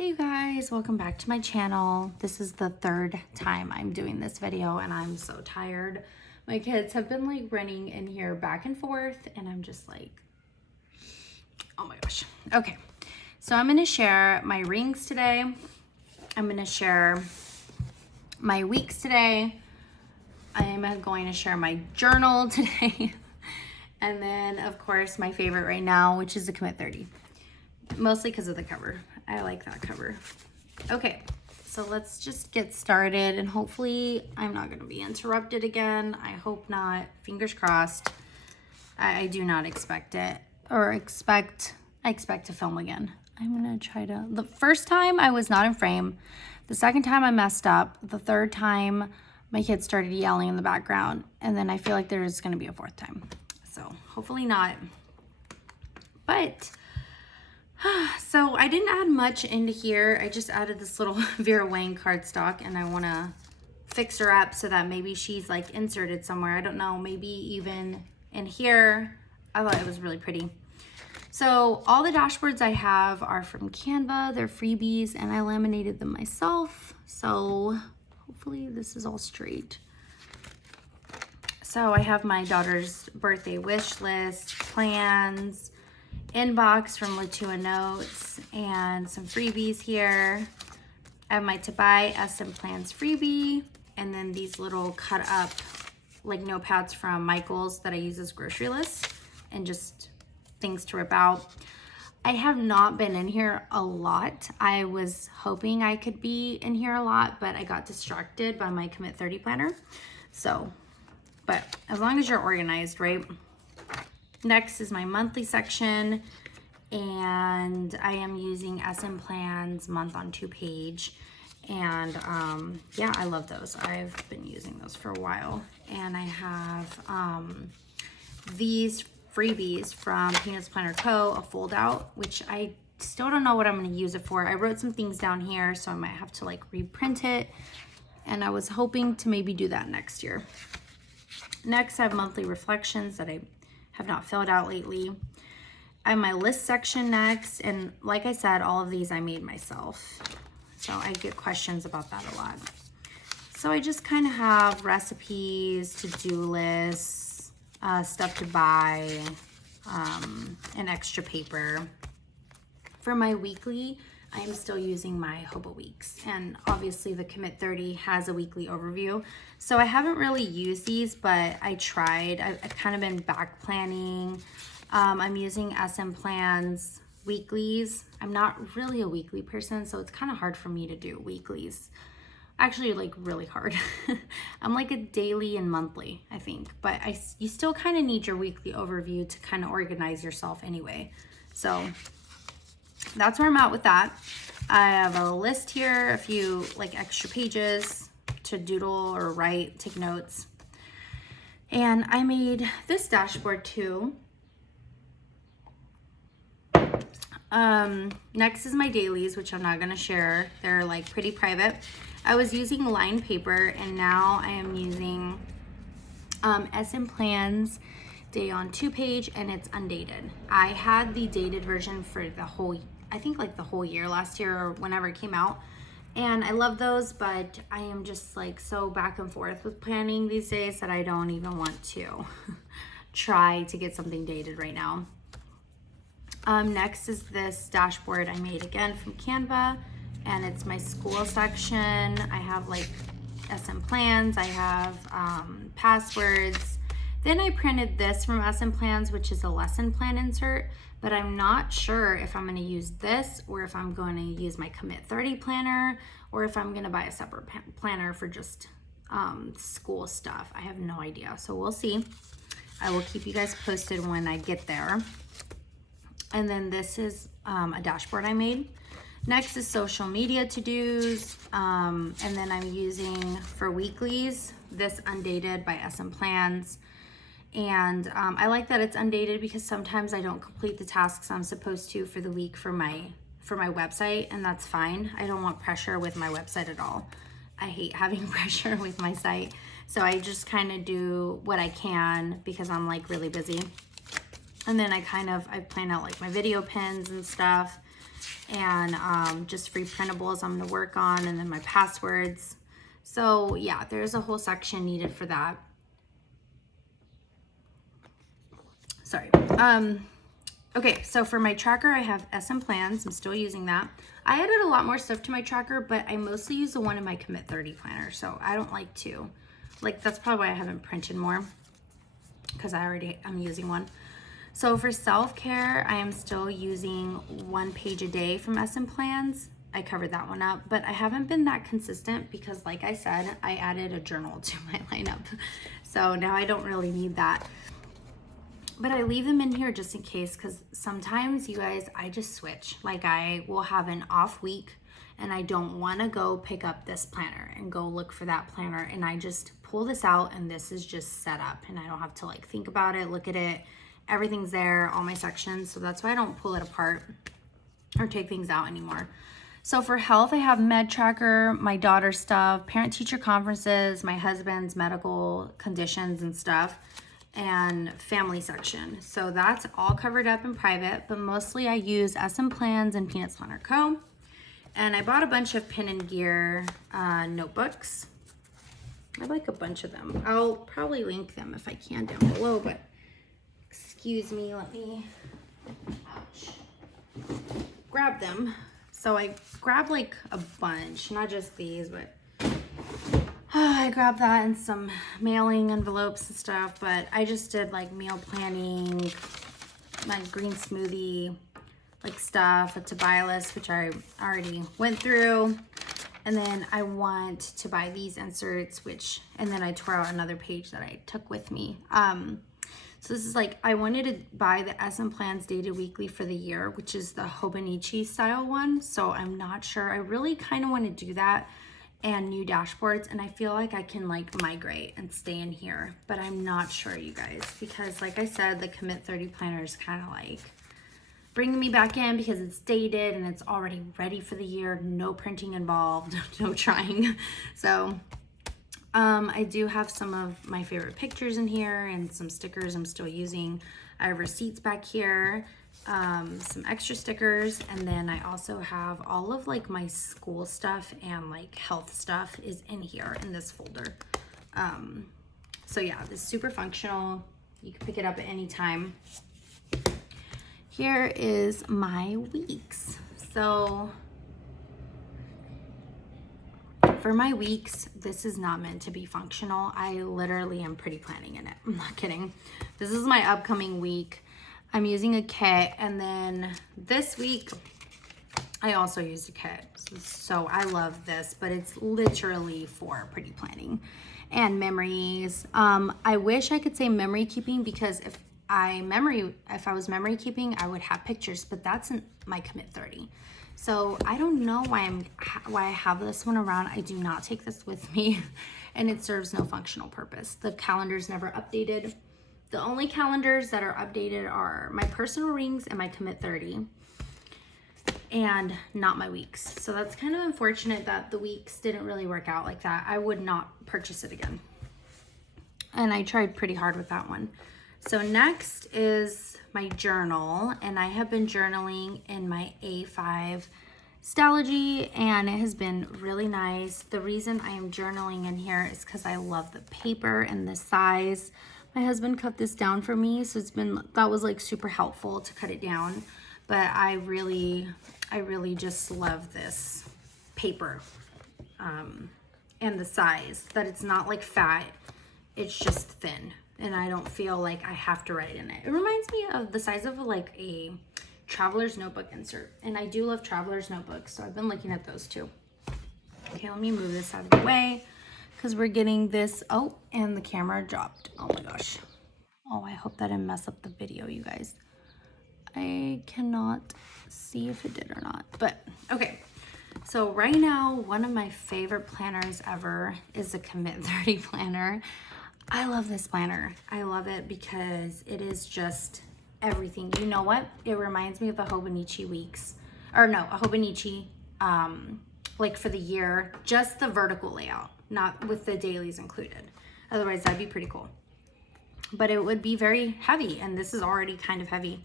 Hey you guys, welcome back to my channel. This is the third time I'm doing this video and I'm so tired. My kids have been like running in here back and forth and I'm just like, oh my gosh. Okay, so I'm gonna share my rings today. I'm gonna share my weeks today. I am going to share my journal today. And then of course my favorite right now, which is the commit30. Mostly because of the cover. I like that cover. Okay, so let's just get started and hopefully I'm not going to be interrupted again. I hope not. Fingers crossed. I do not expect it or I expect to film again. I'm going to try to. The first time I was not in frame. The second time I messed up. The third time my kids started yelling in the background. And then I feel like there's going to be a fourth time. So hopefully not. But so I didn't add much into here. I just added this little Vera Wang cardstock and I want to fix her up so that maybe she's like inserted somewhere. I don't know, maybe even in here. I thought it was really pretty. So all the dashboards I have are from Canva. They're freebies and I laminated them myself. So hopefully this is all straight. So I have my daughter's birthday wish list, plans, inbox from Latua Notes, and some freebies here. I have my to buy SM Plans freebie, and then these little cut up like notepads from Michael's that I use as grocery lists and just things to rip out. I have not been in here a lot. I was hoping I could be in here a lot, but I got distracted by my commit30 planner. So, but as long as you're organized, right? Next is my monthly section, and I am using SM Plans month on 2-page, and yeah, I love those. I've been using those for a while, and I have these freebies from Peanuts Planner Co., a fold out, which I still don't know what I'm going to use it for. I wrote some things down here, so I might have to like reprint it, and I was hoping to maybe do that next year. Next, I have monthly reflections that I have not filled out lately. I have my list section next, and like I said, all of these I made myself. So I get questions about that a lot. So I just kind of have recipes, to-do lists, stuff to buy, and extra paper. For my weekly, I am still using my Hobo Weeks, and obviously the commit30 has a weekly overview. So I haven't really used these, but I tried. I've kind of been back planning. I'm using SM Plans weeklies. I'm not really a weekly person, so it's kind of hard for me to do weeklies. Actually, like really hard. I'm like a daily and monthly, I think, but you still kind of need your weekly overview to kind of organize yourself anyway. So that's where I'm at with that. I have a list here, a few like extra pages to doodle or write, take notes. And I made this dashboard too. Next is my dailies, which I'm not going to share. They're like pretty private. I was using lined paper and now I am using SM Plans Day on 2-page, and it's undated. I had the dated version for the whole, I think like the whole year last year or whenever it came out. And I love those, but I am just like so back and forth with planning these days that I don't even want to try to get something dated right now. Next is this dashboard I made again from Canva, and it's my school section. I have like SM Plans, I have passwords. Then I printed this from SM Plans, which is a lesson plan insert, but I'm not sure if I'm going to use this or if I'm going to use my commit30 planner or if I'm going to buy a separate planner for just school stuff. I have no idea, so we'll see. I will keep you guys posted when I get there. And then this is a dashboard I made. Next is social media to-dos, and then I'm using for weeklies this undated by SM Plans. And I like that it's undated because sometimes I don't complete the tasks I'm supposed to for the week for my website, and that's fine. I don't want pressure with my website at all. I hate having pressure with my site. So I just kind of do what I can because I'm like really busy. And then I plan out like my video pins and stuff. and just free printables I'm gonna work on, and then my passwords. So yeah, there's a whole section needed for that. Sorry. Okay, so for my tracker, I have SM Plans. I'm still using that. I added a lot more stuff to my tracker, but I mostly use the one in my commit30 planner, so I don't like to. Like, that's probably why I haven't printed more, because I'm using one. So for self-care, I am still using 1 page a day from SM Plans. I covered that one up, but I haven't been that consistent because, like I said, I added a journal to my lineup. So now I don't really need that. But I leave them in here just in case, because sometimes, you guys, I just switch. Like, I will have an off week and I don't want to go pick up this planner and go look for that planner, and I just pull this out and this is just set up and I don't have to like think about it, look at it. Everything's there, all my sections. So that's why I don't pull it apart or take things out anymore. So for health, I have Med Tracker, my daughter's stuff, parent-teacher conferences, my husband's medical conditions and stuff, and family section. So that's all covered up in private, but mostly I use SM Plans and Peanuts Planner Co. And I bought a bunch of Pin and Gear notebooks. I like a bunch of them. I'll probably link them if I can down below, but excuse me, let me, ouch, grab them. So I grabbed like a bunch, not just these, but I grabbed that and some mailing envelopes and stuff, but I just did like meal planning, my green smoothie, like stuff, a to-buy list, which I already went through. And then I want to buy these inserts, and then I tore out another page that I took with me. So this is like, I wanted to buy the SM Plans Dated Weekly for the year, which is the hobonichi style one. So I'm not sure. I really kind of want to do that, and new dashboards. And I feel like I can like migrate and stay in here, but I'm not sure, you guys, because like I said, the commit30 planner is kind of like bringing me back in because it's dated and it's already ready for the year. No printing involved, no trying. So I do have some of my favorite pictures in here and some stickers I'm still using. I have receipts back here, some extra stickers, and then I also have all of like my school stuff and like health stuff is in here in this folder. So yeah, this is super functional. You can pick it up at any time. Here is my weeks. So for my weeks, this is not meant to be functional. I literally am pretty planning in it. I'm not kidding. This is my upcoming week. I'm using a kit, and then this week I also used a kit. So I love this, but it's literally for pretty planning and memories. I wish I could say memory keeping, because if I was memory keeping, I would have pictures, but that's in my commit30. So I don't know why I have this one around. I do not take this with me, and it serves no functional purpose. The calendar's never updated. The only calendars that are updated are my personal rings and my commit30, and not my weeks. So that's kind of unfortunate that the weeks didn't really work out like that. I would not purchase it again. And I tried pretty hard with that one. So next is my journal, and I have been journaling in my A5 Stalogy, and it has been really nice. The reason I am journaling in here is because I love the paper and the size. My husband cut this down for me, so that was like super helpful to cut it down. But I really just love this paper, and the size, that it's not like fat, it's just thin. And I don't feel like I have to write in it. It reminds me of the size of like a traveler's notebook insert. And I do love traveler's notebooks, so I've been looking at those too. Okay, let me move this out of the way because we're getting this. Oh, and the camera dropped. Oh my gosh. Oh, I hope that didn't mess up the video, you guys. I cannot see if it did or not, but okay. So right now, one of my favorite planners ever is the commit30 planner. I love this planner. I love it because it is just everything. You know what? It reminds me of a hobonichi weeks, or no, a hobonichi, like for the year, just the vertical layout, not with the dailies included. Otherwise, that'd be pretty cool. But it would be very heavy, and this is already kind of heavy.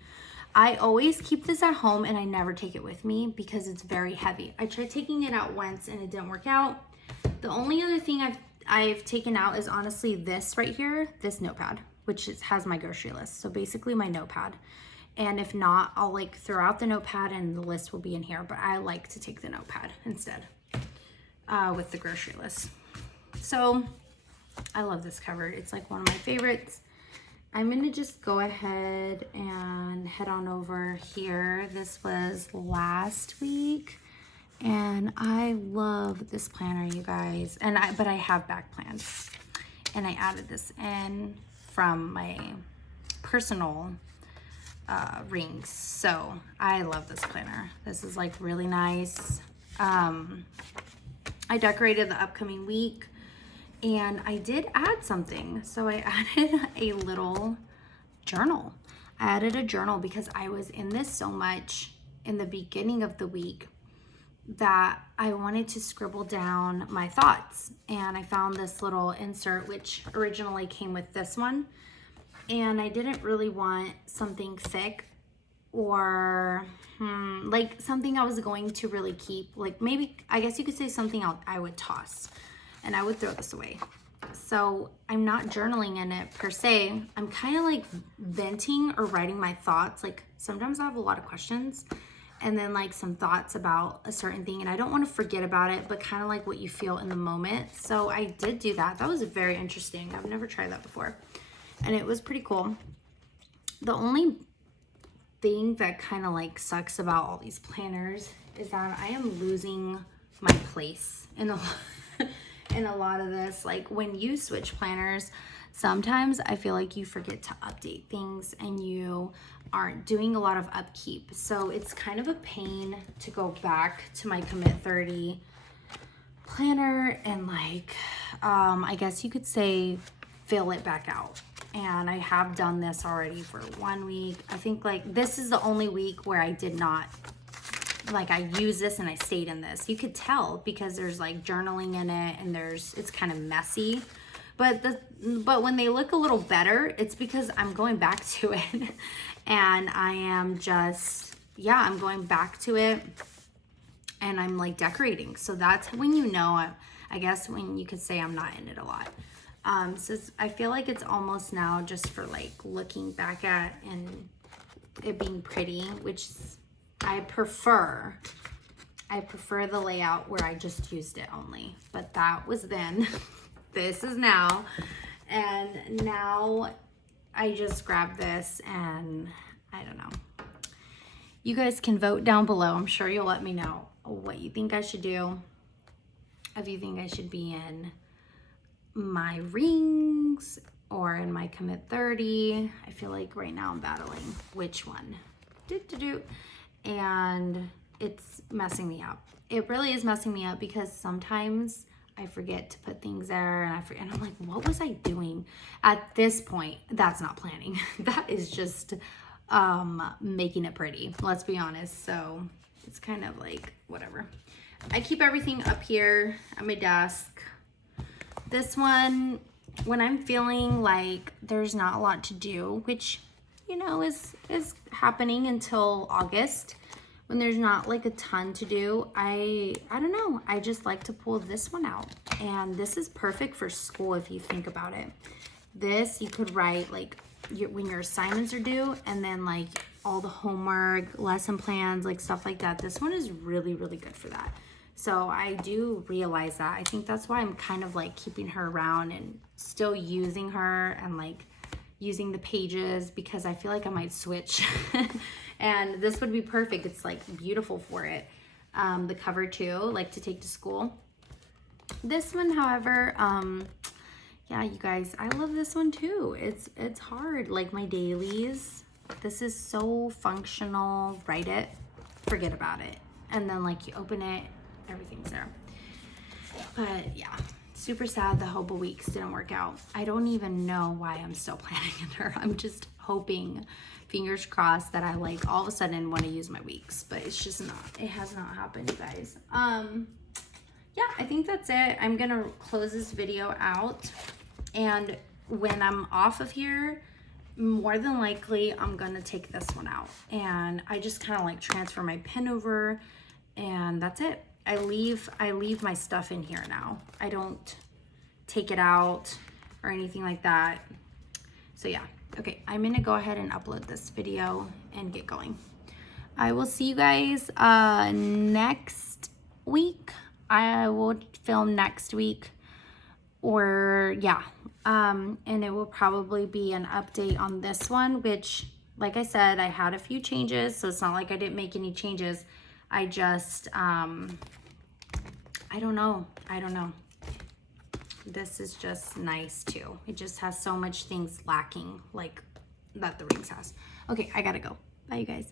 I always keep this at home and I never take it with me because it's very heavy. I tried taking it out once and it didn't work out. The only other thing I've taken out is honestly this right here, this notepad, which has my grocery list. So basically my notepad. And if not, I'll like throw out the notepad and the list will be in here, but I like to take the notepad instead with the grocery list. So I love this cover. It's like one of my favorites. I'm gonna just go ahead and head on over here. This was last week and I love this planner, you guys. But I have back plans and I added this in from my personal rings. So I love this planner. This is like really nice. I decorated the upcoming week and I did add something. So I added a little journal. I added a journal because I was in this so much in the beginning of the week that I wanted to scribble down my thoughts. And I found this little insert, which originally came with this one. And I didn't really want something thick or like something I was going to really keep. Like maybe, I guess you could say something I would toss and I would throw this away. So I'm not journaling in it per se. I'm kind of like venting or writing my thoughts. Like sometimes I have a lot of questions and then like some thoughts about a certain thing and I don't want to forget about it, but kind of like what you feel in the moment. So I did do that. That was very interesting. I've never tried that before. And it was pretty cool. The only thing that kind of like sucks about all these planners is that I am losing my place in a lot of this. Like when you switch planners, sometimes I feel like you forget to update things and you aren't doing a lot of upkeep. So it's kind of a pain to go back to my commit30 planner and like, I guess you could say fill it back out. And I have done this already for 1 week. I think like this is the only week where I did not, like I used this and I stayed in this. You could tell because there's like journaling in it and it's kind of messy. But when they look a little better, it's because I'm going back to it. And I am just, yeah, I'm going back to it and I'm like decorating. So that's when you know, I guess when you could say I'm not in it a lot. So I feel like it's almost now just for like looking back at and it being pretty, which I prefer the layout where I just used it only, but that was then. This is now, and now I just grabbed this and I don't know. You guys can vote down below. I'm sure you'll let me know what you think I should do. If you think I should be in my rings or in my commit30. I feel like right now I'm battling which one. And it's messing me up. It really is messing me up because sometimes I forget to put things there and I'm like, what was I doing? At this point, that's not planning. That is just making it pretty, let's be honest. So it's kind of like whatever. I keep everything up here at my desk. This one, when I'm feeling like there's not a lot to do, which, you know, is happening until August, when there's not like a ton to do, I don't know, I just like to pull this one out. And this is perfect for school if you think about it. This, you could write like when your assignments are due and then like all the homework, lesson plans, like stuff like that. This one is really, really good for that. So I do realize that. I think that's why I'm kind of like keeping her around and still using her and like using the pages because I feel like I might switch. And this would be perfect. It's like beautiful for it. The cover too, like to take to school. This one, however, yeah, you guys, I love this one too. It's hard, like my dailies. This is so functional. Write it, forget about it. And then like you open it, everything's there. But yeah, super sad the Hobo Weeks didn't work out. I don't even know why I'm still planning in her. I'm just hoping, fingers crossed, that I like all of a sudden want to use my weeks, but it's just not. It has not happened, you guys. Yeah, I think that's it. I'm gonna close this video out, and when I'm off of here, more than likely I'm gonna take this one out, and I just kind of like transfer my pen over, and that's it. I leave my stuff in here now. I don't take it out or anything like that. So yeah, okay, I'm gonna go ahead and upload this video and get going. I will see you guys next week. I will film next week, or yeah, and it will probably be an update on this one, which, like I said, I had a few changes, so it's not like I didn't make any changes. I just I don't know. This is just nice too. It just has so much things lacking, like that the rings has. Okay, I gotta go. Bye, you guys.